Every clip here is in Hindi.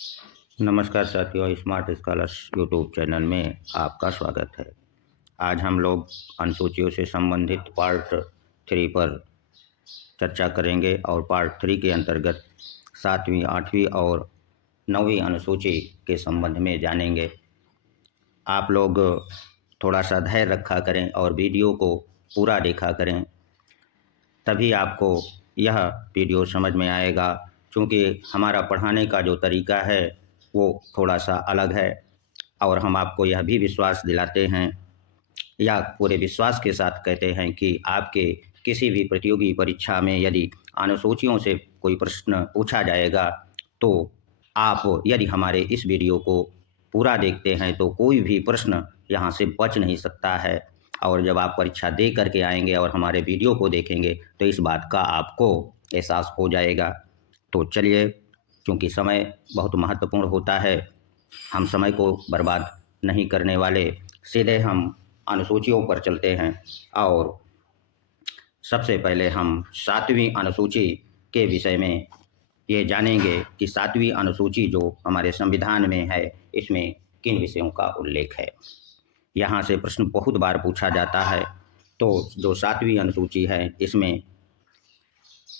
नमस्कार साथियों, स्मार्ट स्कॉलर्स यूट्यूब चैनल में आपका स्वागत है। आज हम लोग अनुसूचियों से संबंधित पार्ट 3 पर चर्चा करेंगे और पार्ट 3 के अंतर्गत 7वीं, 8वीं और 9वीं अनुसूची के संबंध में जानेंगे। आप लोग थोड़ा सा धैर्य रखा करें और वीडियो को पूरा देखा करें, तभी आपको यह वीडियो समझ में आएगा। क्योंकि हमारा पढ़ाने का जो तरीका है वो थोड़ा सा अलग है और हम आपको यह भी विश्वास दिलाते हैं या पूरे विश्वास के साथ कहते हैं कि आपके किसी भी प्रतियोगी परीक्षा में यदि अनुसूचियों से कोई प्रश्न पूछा जाएगा तो आप यदि हमारे इस वीडियो को पूरा देखते हैं तो कोई भी प्रश्न यहाँ से बच नहीं सकता है। और जब आप परीक्षा दे करके आएंगे और हमारे वीडियो को देखेंगे तो इस बात का आपको एहसास हो जाएगा। तो चलिए, क्योंकि समय बहुत महत्वपूर्ण होता है, हम समय को बर्बाद नहीं करने वाले, सीधे हम अनुसूचियों पर चलते हैं। और सबसे पहले हम 7वीं अनुसूची के विषय में ये जानेंगे कि 7वीं अनुसूची जो हमारे संविधान में है, इसमें किन विषयों का उल्लेख है। यहाँ से प्रश्न बहुत बार पूछा जाता है। तो जो 7वीं अनुसूची है, इसमें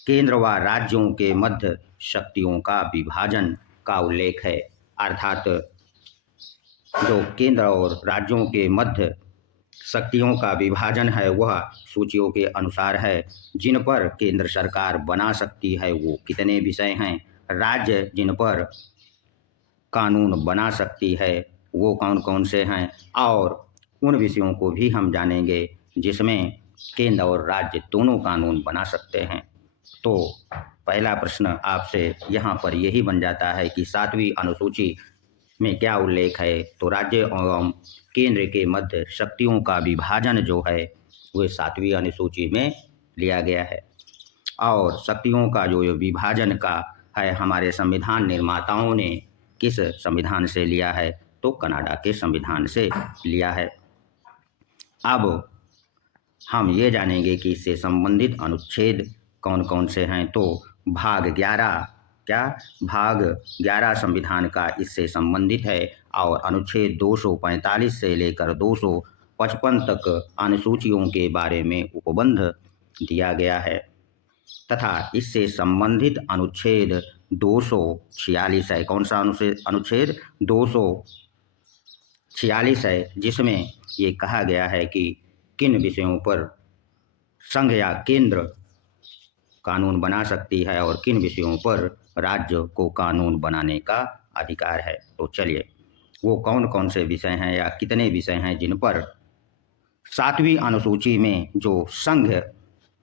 केंद्र व राज्यों के मध्य शक्तियों का विभाजन का उल्लेख है। अर्थात जो केंद्र और राज्यों के मध्य शक्तियों का विभाजन है वह सूचियों के अनुसार है। जिन पर केंद्र सरकार बना सकती है वो कितने विषय हैं, राज्य जिन पर कानून बना सकती है वो कौन कौन से हैं, और उन विषयों को भी हम जानेंगे जिसमें केंद्र और राज्य दोनों कानून बना सकते हैं। तो पहला प्रश्न आपसे यहाँ पर यही बन जाता है कि 7वीं अनुसूची में क्या उल्लेख है। तो राज्य एवं केंद्र के मध्य शक्तियों का विभाजन जो है वह 7वीं अनुसूची में लिया गया है। और शक्तियों का जो ये विभाजन का है, हमारे संविधान निर्माताओं ने किस संविधान से लिया है, तो कनाडा के संविधान से लिया है। अब हम ये जानेंगे कि इससे संबंधित अनुच्छेद कौन कौन से हैं। तो भाग 11 भाग 11 संविधान का इससे संबंधित है और अनुच्छेद 245 से लेकर 255 तक अनुसूचियों के बारे में उपबंध दिया गया है तथा इससे संबंधित अनुच्छेद 246 है। कौन सा अनुच्छेद 246 है, जिसमें ये कहा गया है कि किन विषयों पर संघ या केंद्र कानून बना सकती है और किन विषयों पर राज्य को कानून बनाने का अधिकार है। तो चलिए, वो कौन कौन से विषय हैं या कितने विषय हैं जिन पर 7वीं अनुसूची में जो संघ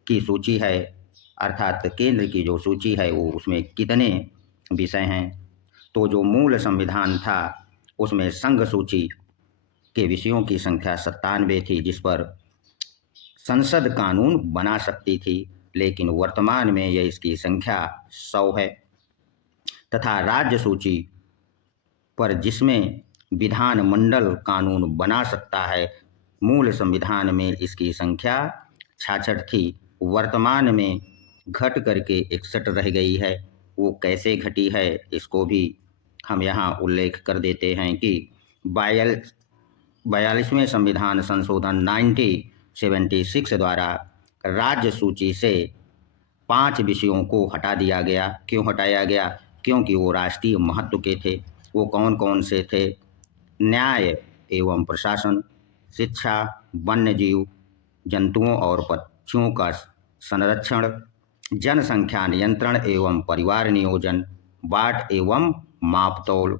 की सूची है अर्थात केंद्र की जो सूची है वो उसमें कितने विषय हैं। तो जो मूल संविधान था उसमें संघ सूची के विषयों की संख्या 97 थी, जिस पर संसद कानून बना सकती थी, लेकिन वर्तमान में यह इसकी संख्या 100 है। तथा राज्य सूची पर जिसमें विधानमंडल कानून बना सकता है, मूल संविधान में इसकी संख्या 66 थी, वर्तमान में घट करके 61 रह गई है। वो कैसे घटी है इसको भी हम यहाँ उल्लेख कर देते हैं कि 42वें संविधान संशोधन 1976 द्वारा राज्य सूची से 5 विषयों को हटा दिया गया। क्यों हटाया गया? क्योंकि वो राष्ट्रीय महत्व के थे। वो कौन कौन से थे? न्याय एवं प्रशासन, शिक्षा, वन्यजीव, जंतुओं और पक्षियों का संरक्षण, जनसंख्या नियंत्रण एवं परिवार नियोजन, बाट एवं मापतौल।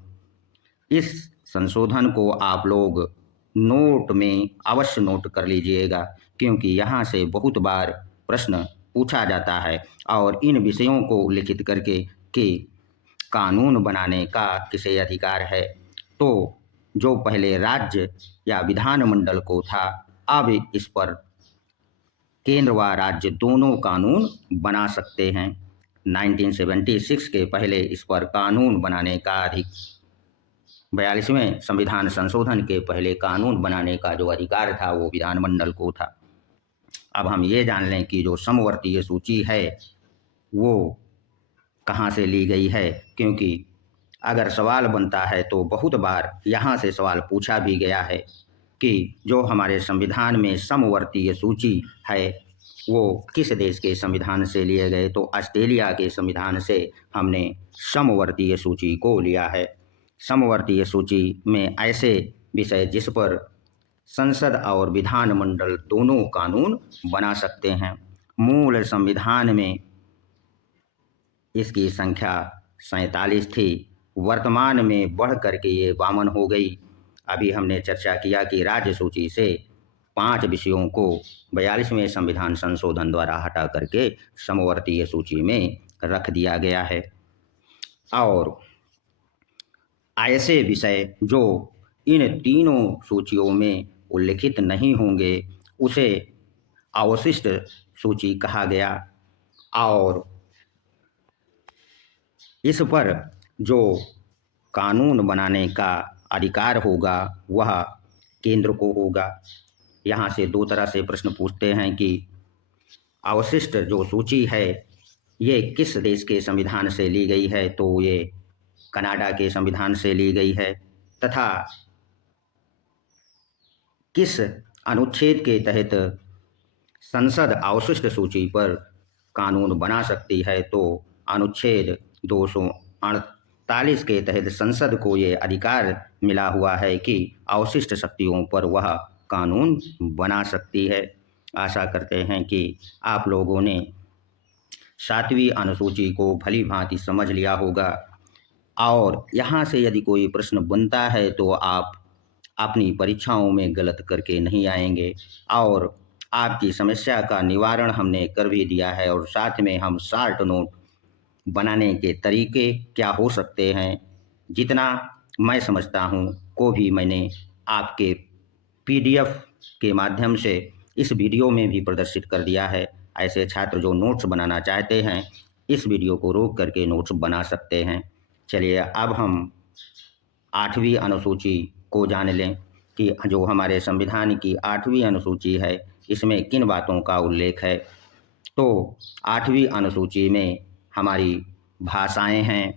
इस संशोधन को आप लोग नोट में अवश्य नोट कर लीजिएगा, क्योंकि यहाँ से बहुत बार प्रश्न पूछा जाता है और इन विषयों को लिखित करके कि कानून बनाने का किसे अधिकार है। तो जो पहले राज्य या विधानमंडल को था, अब इस पर केंद्र व राज्य दोनों कानून बना सकते हैं। 1976 के पहले इस पर कानून बनाने का 42वें संविधान संशोधन के पहले कानून बनाने का जो अधिकार था वो विधानमंडल को था। अब हम ये जान लें कि जो समवर्तीय सूची है वो कहाँ से ली गई है, क्योंकि अगर सवाल बनता है तो बहुत बार यहाँ से सवाल पूछा भी गया है कि जो हमारे संविधान में समवर्तीय सूची है वो किस देश के संविधान से लिए गए, तो ऑस्ट्रेलिया के संविधान से हमने समवर्तीय सूची को लिया है। समवर्तीय सूची में ऐसे विषय जिस पर संसद और विधानमंडल दोनों कानून बना सकते हैं। मूल संविधान में इसकी संख्या 47 थी, वर्तमान में बढ़ करके ये 52 हो गई। अभी हमने चर्चा किया कि राज्य सूची से 5 विषयों को 42वें संविधान संशोधन द्वारा हटा करके समवर्तीय सूची में रख दिया गया है। और ऐसे विषय जो इन तीनों सूचियों में उल्लिखित नहीं होंगे उसे अवशिष्ट सूची कहा गया। और इस पर जो कानून बनाने का अधिकार होगा वह केंद्र को होगा। यहाँ से दो तरह से प्रश्न पूछते हैं कि अवशिष्ट जो सूची है ये किस देश के संविधान से ली गई है, तो ये कनाडा के संविधान से ली गई है। तथा किस अनुच्छेद के तहत संसद अवशिष्ट सूची पर कानून बना सकती है, तो अनुच्छेद 248 के तहत संसद को ये अधिकार मिला हुआ है कि अवशिष्ट शक्तियों पर वह कानून बना सकती है। आशा करते हैं कि आप लोगों ने 7वीं अनुसूची को भली भांति समझ लिया होगा। और यहाँ से यदि कोई प्रश्न बनता है तो आप अपनी परीक्षाओं में गलत करके नहीं आएंगे, और आपकी समस्या का निवारण हमने कर भी दिया है। और साथ में हम शार्ट नोट बनाने के तरीके क्या हो सकते हैं, जितना मैं समझता हूँ को भी मैंने आपके PDF के माध्यम से इस वीडियो में भी प्रदर्शित कर दिया है। ऐसे छात्र जो नोट्स बनाना चाहते हैं इस वीडियो को रोक करके नोट्स बना सकते हैं। चलिए अब हम 8वीं अनुसूची को जान लें कि जो हमारे संविधान की 8वीं अनुसूची है इसमें किन बातों का उल्लेख है। तो 8वीं अनुसूची में हमारी भाषाएं हैं,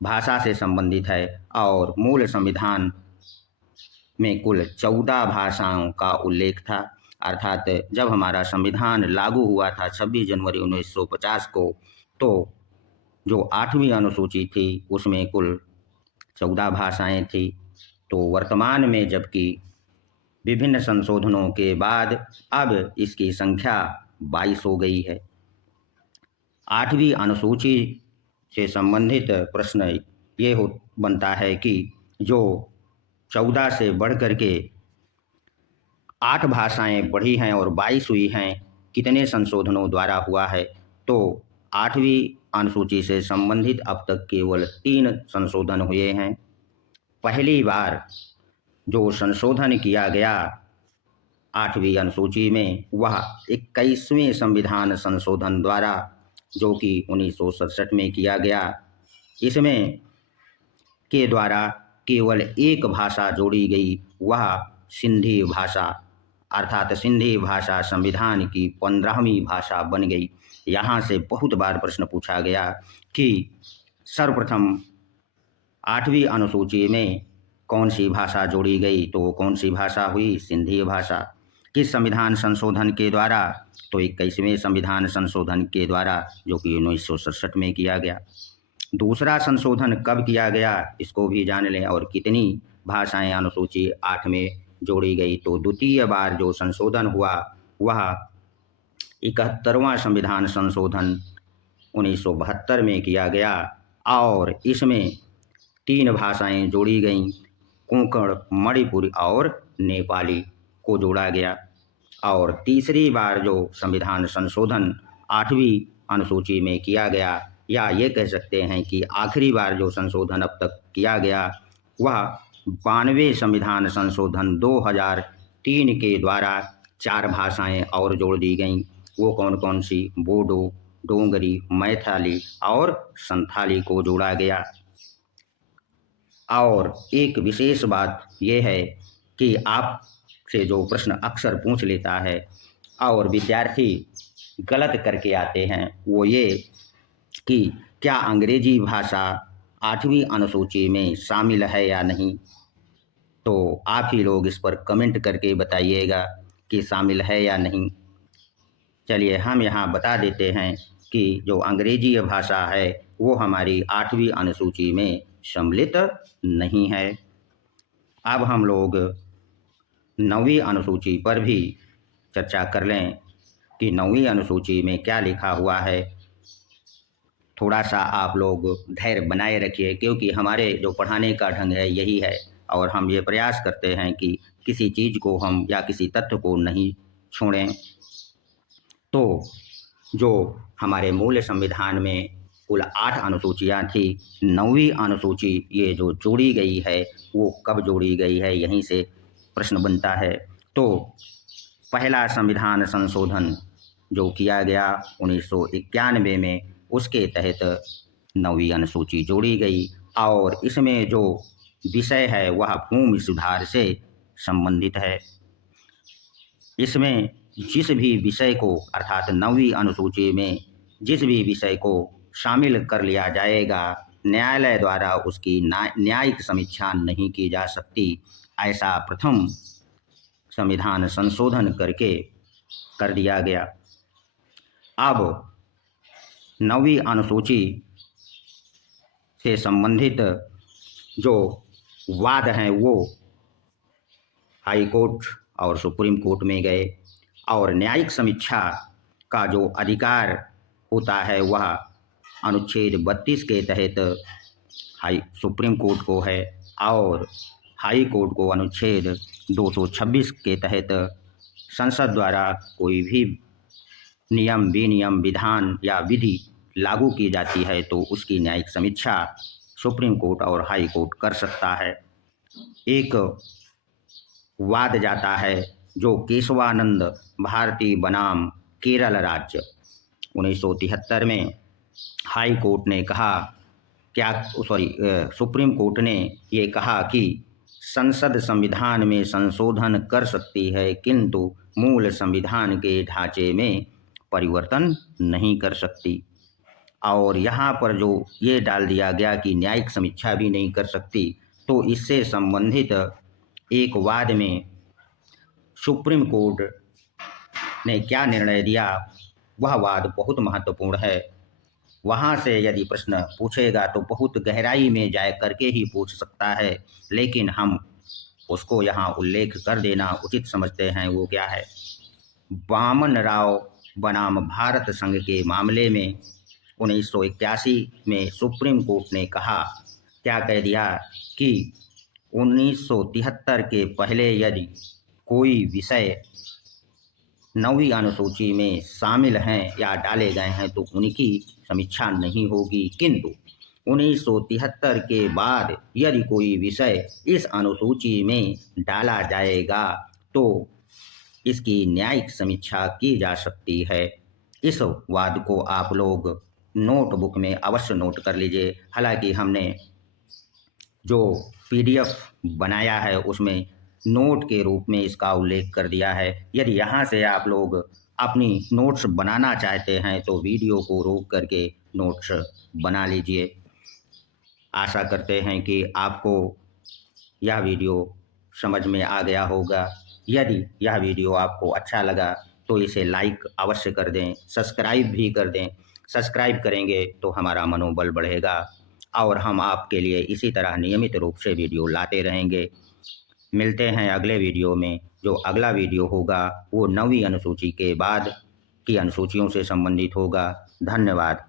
भाषा से संबंधित है। और मूल संविधान में कुल 14 भाषाओं का उल्लेख था। अर्थात जब हमारा संविधान लागू हुआ था 26 जनवरी 1950 को, तो जो 8वीं अनुसूची थी उसमें कुल 14 भाषाएं थी। तो वर्तमान में जबकि विभिन्न संशोधनों के बाद अब इसकी संख्या 22 हो गई है। 8वीं अनुसूची से संबंधित प्रश्न ये बनता है कि जो 14 से बढ़ करके 8 भाषाएं बढ़ी हैं और 22 हुई हैं, कितने संशोधनों द्वारा हुआ है। तो 8वीं अनुसूची से संबंधित अब तक केवल 3 संशोधन हुए हैं। पहली बार जो संशोधन किया गया 8वीं अनुसूची में वह 21वें संविधान संशोधन द्वारा, जो कि 1967 में किया गया। इसमें के द्वारा केवल एक भाषा जोड़ी गई, वह सिंधी भाषा। अर्थात सिंधी भाषा संविधान की 15वीं भाषा बन गई। यहाँ से बहुत बार प्रश्न पूछा गया कि सर्वप्रथम 8वीं अनुसूची में कौन सी भाषा जोड़ी गई, तो कौन सी भाषा हुई, सिंधी भाषा। किस संविधान संशोधन के द्वारा, तो 21वें संविधान संशोधन के द्वारा, जो कि 1967 में किया गया। दूसरा संशोधन कब किया गया इसको भी जान लें, और कितनी भाषाएं अनुसूची 8 में जोड़ी गई। तो द्वितीय बार जो संशोधन हुआ वह 71वां संविधान संशोधन 1972 में किया गया, और इसमें 3 भाषाएं जोड़ी गईं, कोंकण, मणिपुरी और नेपाली को जोड़ा गया। और तीसरी बार जो संविधान संशोधन 8वीं अनुसूची में किया गया, या ये कह सकते हैं कि आखिरी बार जो संशोधन अब तक किया गया वह 92वें संविधान संशोधन 2003 के द्वारा 4 भाषाएं और जोड़ दी गईं। वो कौन कौन सी, बोडो, डोंगरी, मैथिली और संथाली को जोड़ा गया। और एक विशेष बात यह है कि आपसे जो प्रश्न अक्सर पूछ लेता है और विद्यार्थी गलत करके आते हैं वो ये कि क्या अंग्रेजी भाषा 8वीं अनुसूची में शामिल है या नहीं। तो आप ही लोग इस पर कमेंट करके बताइएगा कि शामिल है या नहीं। चलिए हम यहाँ बता देते हैं कि जो अंग्रेजी भाषा है वो हमारी 8वीं अनुसूची में सम्मिलित नहीं है। अब हम लोग 9वीं अनुसूची पर भी चर्चा कर लें कि 9वीं अनुसूची में क्या लिखा हुआ है। थोड़ा सा आप लोग धैर्य बनाए रखिए, क्योंकि हमारे जो पढ़ाने का ढंग है यही है, और हम ये प्रयास करते हैं कि किसी चीज़ को हम या किसी तथ्य को नहीं छोड़ें। तो जो हमारे मूल संविधान में कुल 8 अनुसूचियाँ थी, 9वीं अनुसूची ये जो जोड़ी गई है वो कब जोड़ी गई है, यहीं से प्रश्न बनता है। तो पहला संविधान संशोधन जो किया गया 1991 में, उसके तहत 9वीं अनुसूची जोड़ी गई, और इसमें जो विषय है वह भूमि सुधार से संबंधित है। इसमें जिस भी विषय को, अर्थात 9वीं अनुसूची में जिस भी विषय को शामिल कर लिया जाएगा, न्यायालय द्वारा उसकी न्यायिक समीक्षा नहीं की जा सकती। ऐसा प्रथम संविधान संशोधन करके कर दिया गया। अब 9वीं अनुसूची से संबंधित जो वाद हैं वो हाई कोर्ट और सुप्रीम कोर्ट में गए, और न्यायिक समीक्षा का जो अधिकार होता है वह अनुच्छेद 32 के तहत सुप्रीम कोर्ट को है, और हाई कोर्ट को अनुच्छेद 226 के तहत संसद द्वारा कोई भी नियम, विनियम, विधान या विधि लागू की जाती है तो उसकी न्यायिक समीक्षा सुप्रीम कोर्ट और हाई कोर्ट कर सकता है। एक वाद जाता है जो केशवानंद भारती बनाम केरल राज्य 1973 में हाई कोर्ट ने कहा, सुप्रीम कोर्ट ने ये कहा कि संसद संविधान में संशोधन कर सकती है, किंतु मूल संविधान के ढांचे में परिवर्तन नहीं कर सकती। और यहाँ पर जो ये डाल दिया गया कि न्यायिक समीक्षा भी नहीं कर सकती, तो इससे संबंधित एक वाद में सुप्रीम कोर्ट ने क्या निर्णय दिया, वह वाद बहुत महत्वपूर्ण है। वहाँ से यदि प्रश्न पूछेगा तो बहुत गहराई में जाए करके ही पूछ सकता है, लेकिन हम उसको यहाँ उल्लेख कर देना उचित समझते हैं। वो क्या है? वामन राव बनाम भारत संघ के मामले में 1981 में सुप्रीम कोर्ट ने कहा, क्या कह दिया कि 1973 के पहले यदि कोई विषय 9वीं अनुसूची में शामिल हैं या डाले गए हैं तो उनकी समीक्षा नहीं होगी, किंतु 1973 के बाद यदि कोई विषय इस अनुसूची में डाला जाएगा तो इसकी न्यायिक समीक्षा की जा सकती है। इस वाद को आप लोग नोटबुक में अवश्य नोट कर लीजिए। हालांकि हमने जो PDF बनाया है उसमें नोट के रूप में इसका उल्लेख कर दिया है। यदि यहाँ से आप लोग अपनी नोट्स बनाना चाहते हैं तो वीडियो को रोक करके नोट्स बना लीजिए। आशा करते हैं कि आपको यह वीडियो समझ में आ गया होगा। यदि यह वीडियो आपको अच्छा लगा तो इसे लाइक अवश्य कर दें, सब्सक्राइब भी कर दें। सब्सक्राइब करेंगे तो हमारा मनोबल बढ़ेगा और हम आपके लिए इसी तरह नियमित रूप से वीडियो लाते रहेंगे। मिलते हैं अगले वीडियो में। जो अगला वीडियो होगा वो 9वीं अनुसूची के बाद की अनुसूचियों से संबंधित होगा। धन्यवाद।